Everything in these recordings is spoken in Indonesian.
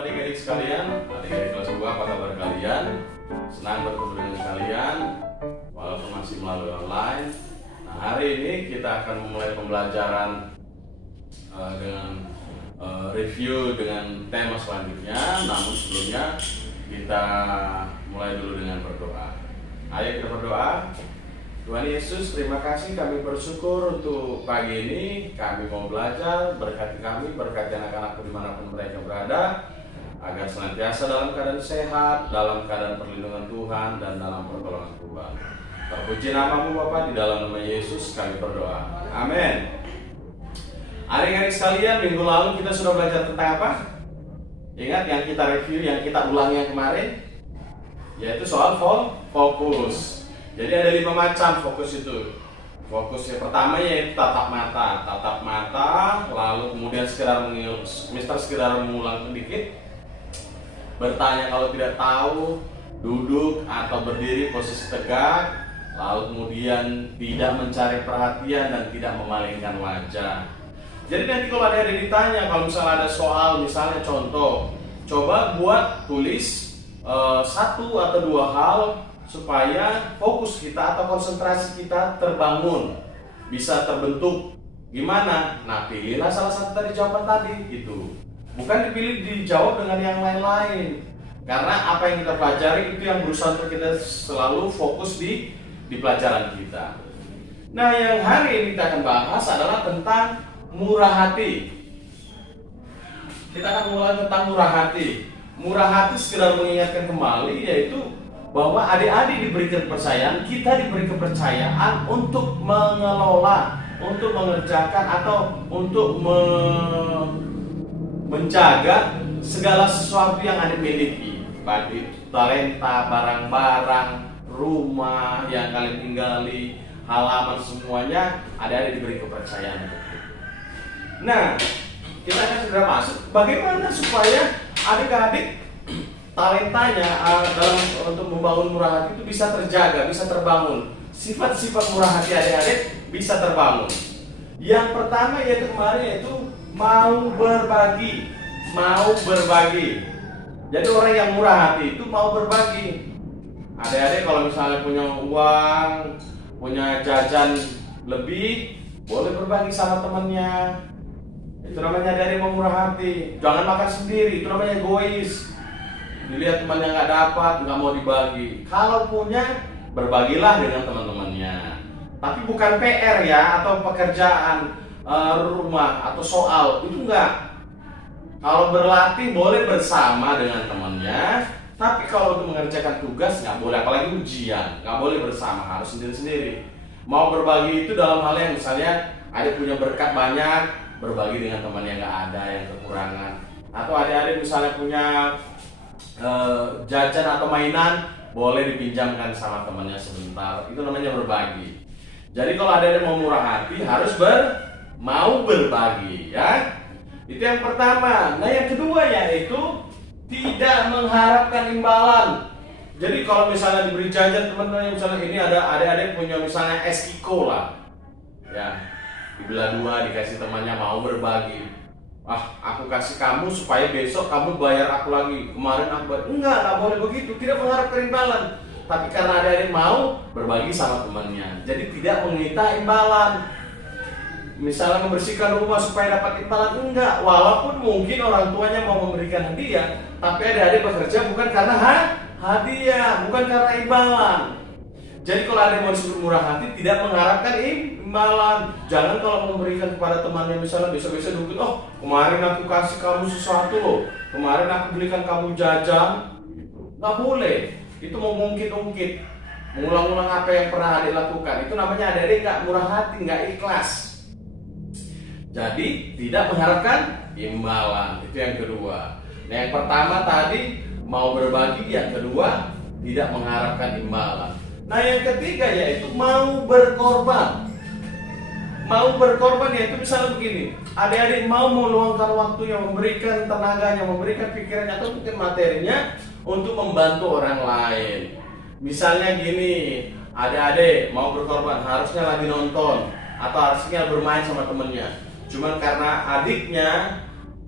adik-adik sekalian, adik-adik kelas 2, apa kabar kalian? Senang bertemu dengan kalian, walaupun masih melalui online. Nah, hari ini kita akan memulai pembelajaran dengan review dengan tema selanjutnya. Namun sebelumnya kita mulai dulu dengan berdoa. Ayo kita berdoa. Tuhan Yesus, terima kasih, kami bersyukur untuk pagi ini kami mau belajar. Berkati kami, berkati anak-anakku dimanapun mereka berada, agar senantiasa dalam keadaan sehat, dalam keadaan perlindungan Tuhan, dan dalam pertolongan Tuhan. Terpuji namamu Bapa, di dalam nama Yesus kami berdoa, amin. Adik-adik sekalian, minggu lalu kita sudah belajar tentang apa? Ingat yang kita review, yang kita ulangi yang kemarin? Yaitu soal fokus. Jadi ada 5 macam fokus itu. Fokus yang pertama yaitu tatap mata, lalu kemudian sekedar mengulang sedikit, bertanya kalau tidak tahu, duduk atau berdiri posisi tegak, lalu kemudian tidak mencari perhatian dan tidak memalingkan wajah. Jadi nanti kalau ada yang ditanya, kalau misalnya ada soal, misalnya contoh, coba tulis 1 atau 2 hal supaya fokus kita atau konsentrasi kita terbangun, bisa terbentuk. Gimana? Nah, pilihlah salah satu dari jawaban tadi gitu. Bukan dijawab dengan yang lain-lain. Karena apa yang kita pelajari itu yang berusaha untuk kita selalu fokus di pelajaran kita. Nah, yang hari ini kita akan bahas adalah tentang murah hati. Kita akan mulai tentang murah hati. Murah hati sekedar mengingatkan kembali yaitu bahwa adik-adik diberi kepercayaan, kita diberi kepercayaan untuk mengelola, untuk mengerjakan atau untuk menjaga segala sesuatu yang adik miliki, baik talenta, barang-barang, rumah yang kalian tinggali, halaman, semuanya adik-adik diberi kepercayaan. Nah, kita akan segera masuk bagaimana supaya adik-adik talentanya dalam untuk membangun murah hati itu bisa terjaga, bisa terbangun. Sifat-sifat murah hati adik-adik bisa terbangun. Yang pertama yaitu kemarin yaitu mau berbagi. Jadi orang yang murah hati itu mau berbagi. Adik-adik kalau misalnya punya uang, punya jajan lebih, boleh berbagi sama temannya. Itu namanya adik-adik mau murah hati. Jangan makan sendiri, itu namanya egois. Dilihat temannya nggak dapat, nggak mau dibagi. Kalau punya, berbagilah dengan teman-temannya. Tapi bukan PR ya, atau pekerjaan rumah atau soal, itu enggak. Kalau berlatih boleh bersama dengan temannya, tapi kalau untuk mengerjakan tugas nggak boleh, apalagi ujian, nggak boleh bersama, harus sendiri-sendiri. Mau berbagi itu dalam hal yang misalnya ada punya berkat banyak, berbagi dengan teman yang nggak ada, yang kekurangan. Atau adik-adik misalnya punya jajan atau mainan, boleh dipinjamkan sama temannya sebentar. Itu namanya berbagi. Jadi kalau ada yang mau murah hati harus mau berbagi ya. Itu yang pertama. Nah, yang kedua yaitu tidak mengharapkan imbalan. Jadi kalau misalnya diberi jajan teman-teman, misalnya ini ada adik-adik punya misalnya es kiko lah, ya dibelah 2 dikasih temannya, mau berbagi. Aku kasih kamu supaya besok kamu bayar aku lagi. Kemarin aku bayar. Enggak boleh begitu. Tidak mengharapkan imbalan. Tapi karena adik-adik mau berbagi sama temannya, jadi tidak meminta imbalan. Misalnya membersihkan rumah supaya dapat imbalan, enggak. Walaupun mungkin orang tuanya mau memberikan hadiah, tapi adik-adik bekerja bukan karena hadiah, bukan karena imbalan. Jadi kalau ada yang mau disebut murah hati, tidak mengharapkan imbalan. Jangan kalau memberikan kepada temannya, misalnya besok-besok dukit, kemarin aku kasih kamu sesuatu loh, kemarin aku belikan kamu jajan, nggak boleh. Itu mau mengungkit-ungkit, mengulang-ulang apa yang pernah adik lakukan. Itu namanya adik-adik nggak murah hati, nggak ikhlas. Jadi tidak mengharapkan imbalan. Itu yang kedua. Nah, yang pertama tadi mau berbagi, yang kedua tidak mengharapkan imbalan. Nah, yang ketiga yaitu mau berkorban. Mau berkorban yaitu misalnya begini, adik-adik mau meluangkan waktunya, memberikan tenaganya, memberikan pikirannya atau mungkin materinya untuk membantu orang lain. Misalnya gini, adik-adik mau berkorban, harusnya lagi nonton atau harusnya bermain sama temennya. Cuman karena adiknya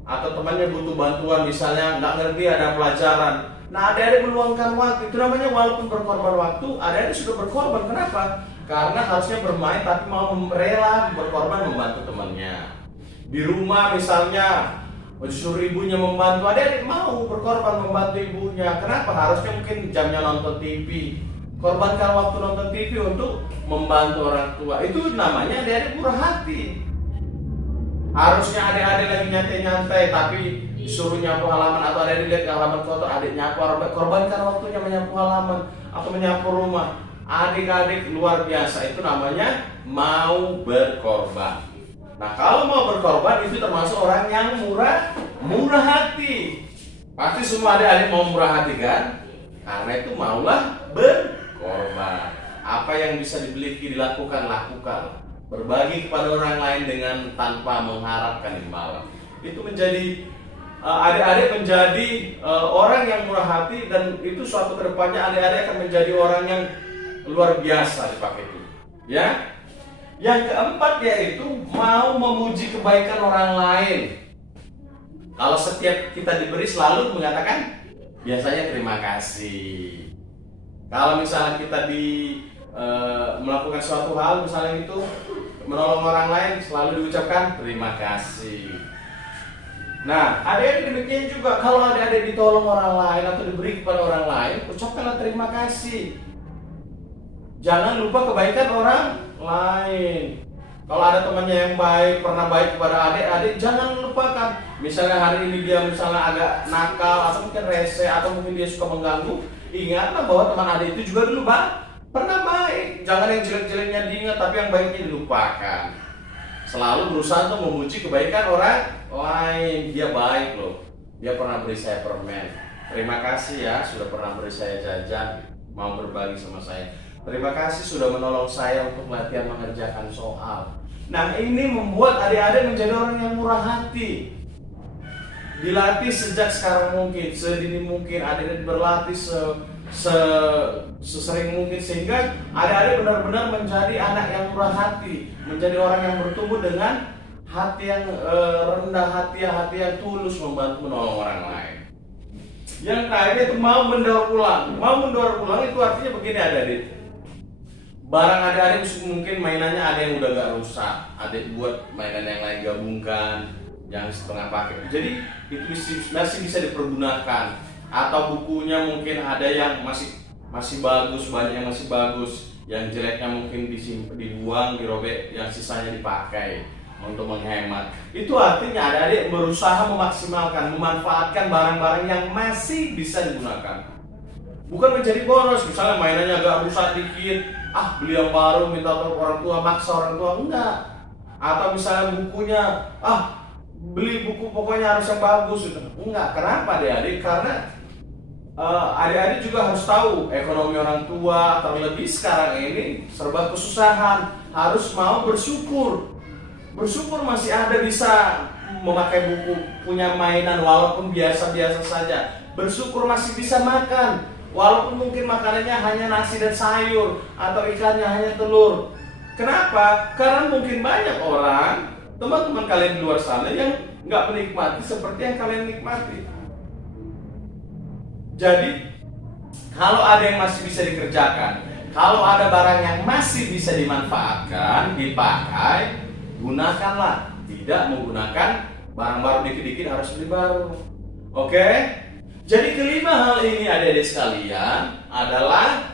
atau temannya butuh bantuan, misalnya nggak ngerti ada pelajaran. Nah, adik-adik meluangkan waktu, itu namanya walaupun berkorban waktu, adik-adik sudah berkorban. Kenapa? Karena harusnya bermain tapi mau rela berkorban membantu temannya. Di rumah misalnya disuruh ibunya membantu, adik-adik mau berkorban membantu ibunya. Kenapa? Harusnya mungkin jamnya nonton TV, korbankan waktu nonton TV untuk membantu orang tua. Itu namanya adik-adik murah hati. Harusnya adik-adik lagi nyantai-nyantai tapi disuruh nyapu halaman, atau adik-adik lihat halaman kotor, adik nyapu, korbankan waktunya menyapu halaman atau menyapu rumah. Adik-adik luar biasa, itu namanya mau berkorban. Nah, kalau mau berkorban itu termasuk orang yang murah hati. Pasti semua adik-adik mau murah hati kan? Karena itu maulah berkorban. Apa yang bisa dimiliki dilakukan, lakukan. Berbagi kepada orang lain dengan tanpa mengharapkan imbalan. Itu menjadi adik-adik menjadi orang yang murah hati, dan itu suatu kedepannya adik-adik akan menjadi orang yang luar biasa dipakai itu. Ya. Yang keempat yaitu mau memuji kebaikan orang lain. Kalau setiap kita diberi selalu mengatakan biasanya terima kasih. Kalau misalnya kita melakukan suatu hal, misalnya itu menolong orang lain, selalu diucapkan terima kasih. Nah, adik-adik demikian juga, kalau adik-adik ditolong orang lain atau diberi kepada orang lain, ucapkanlah terima kasih. Jangan lupa kebaikan orang lain. Kalau ada temannya yang baik, pernah baik kepada adik-adik, jangan lupakan. Misalnya hari ini dia misalnya agak nakal atau mungkin rese atau mungkin dia suka mengganggu, ingatlah bahwa teman adik itu juga dulu pernah baik. Jangan yang jelek-jeleknya diingat, tapi yang baiknya dilupakan. Selalu berusaha untuk memuji kebaikan orang lain. Dia baik loh, dia pernah beri saya permen. Terima kasih ya, sudah pernah beri saya jajan, mau berbagi sama saya. Terima kasih sudah menolong saya untuk latihan mengerjakan soal. Nah, ini membuat adik-adik menjadi orang yang murah hati. Dilatih sejak sekarang mungkin, sedini mungkin adik-adik berlatih sesering mungkin, sehingga adik-adik benar-benar menjadi anak yang murah hati, menjadi orang yang bertumbuh dengan hati yang rendah hati yang tulus membantu menolong orang lain. Yang terakhir itu mau mendaur ulang. Mau mendaur ulang itu artinya begini adik-adik. Barang adik-adik mungkin mainannya ada yang udah gak rusak, adik buat mainan yang lain, gabungkan yang setengah pakai. Jadi itu masih bisa dipergunakan. Atau bukunya mungkin ada yang masih bagus, banyak yang masih bagus, yang jeleknya mungkin dibuang, dirobek, yang sisanya dipakai untuk menghemat. Itu artinya adik-adik berusaha memaksimalkan, memanfaatkan barang-barang yang masih bisa digunakan. Bukan menjadi boros, misalnya mainannya agak rusak dikit, beli yang baru, minta orang tua, maksa orang tua, enggak. Atau misalnya bukunya, beli buku pokoknya harus yang bagus gitu. Enggak. Kenapa adik-adik? Karena adik-adik juga harus tahu ekonomi orang tua, terlebih sekarang ini serba kesusahan, harus mau bersyukur. Bersyukur masih ada bisa memakai buku, punya mainan walaupun biasa-biasa saja. Bersyukur masih bisa makan, walaupun mungkin makanannya hanya nasi dan sayur, atau ikannya hanya telur. Kenapa? Karena mungkin banyak orang, teman-teman kalian di luar sana, yang nggak menikmati seperti yang kalian nikmati. Jadi, kalau ada yang masih bisa dikerjakan, kalau ada barang yang masih bisa dimanfaatkan, dipakai, gunakanlah. Tidak menggunakan barang baru dikit-dikit harus beli baru. Oke? Jadi kelima hal ini adik-adik sekalian adalah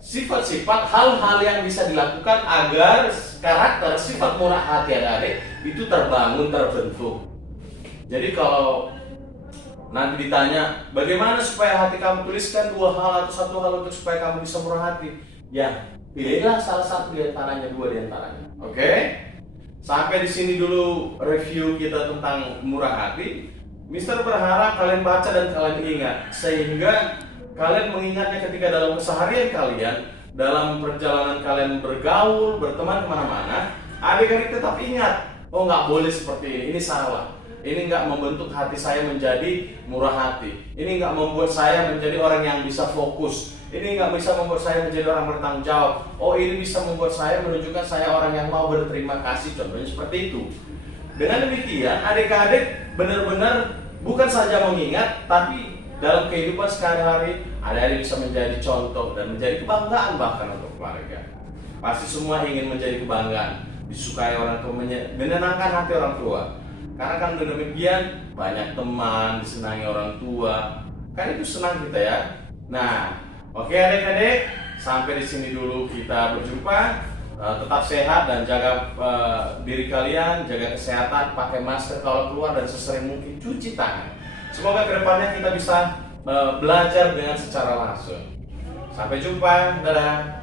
sifat-sifat hal-hal yang bisa dilakukan agar karakter sifat murah hati adik-adik itu terbangun, terbentuk. Jadi kalau nanti ditanya bagaimana supaya hati kamu, tuliskan 2 hal atau 1 hal untuk supaya kamu bisa murah hati. Ya, pilihlah salah satu di antaranya, 2 di antaranya. Oke? Sampai di sini dulu review kita tentang murah hati. Mister berharap kalian baca dan kalian ingat, sehingga kalian mengingatnya ketika dalam keseharian kalian, dalam perjalanan kalian bergaul, berteman kemana-mana. Adik-adik tetap ingat, oh nggak boleh seperti ini salah. Ini nggak membentuk hati saya menjadi murah hati. Ini nggak membuat saya menjadi orang yang bisa fokus. Ini nggak bisa membuat saya menjadi orang bertanggung jawab. Oh, ini bisa membuat saya menunjukkan saya orang yang mau berterima kasih. Contohnya seperti itu. Dengan demikian, adik-adik benar-benar bukan saja mengingat, tapi dalam kehidupan sehari-hari, adik-adik bisa menjadi contoh dan menjadi kebanggaan bahkan untuk keluarga. Pasti semua ingin menjadi kebanggaan, disukai orang tua, menyenangkan hati orang tua. Karena kan demikian, banyak teman, disenangi orang tua, kan itu senang kita ya. Nah, oke adik-adik, sampai di sini dulu kita berjumpa. Tetap sehat dan jaga diri kalian, jaga kesehatan, pakai masker kalau keluar dan sesering mungkin cuci tangan. Semoga kedepannya kita bisa belajar dengan secara langsung. Sampai jumpa, dadah.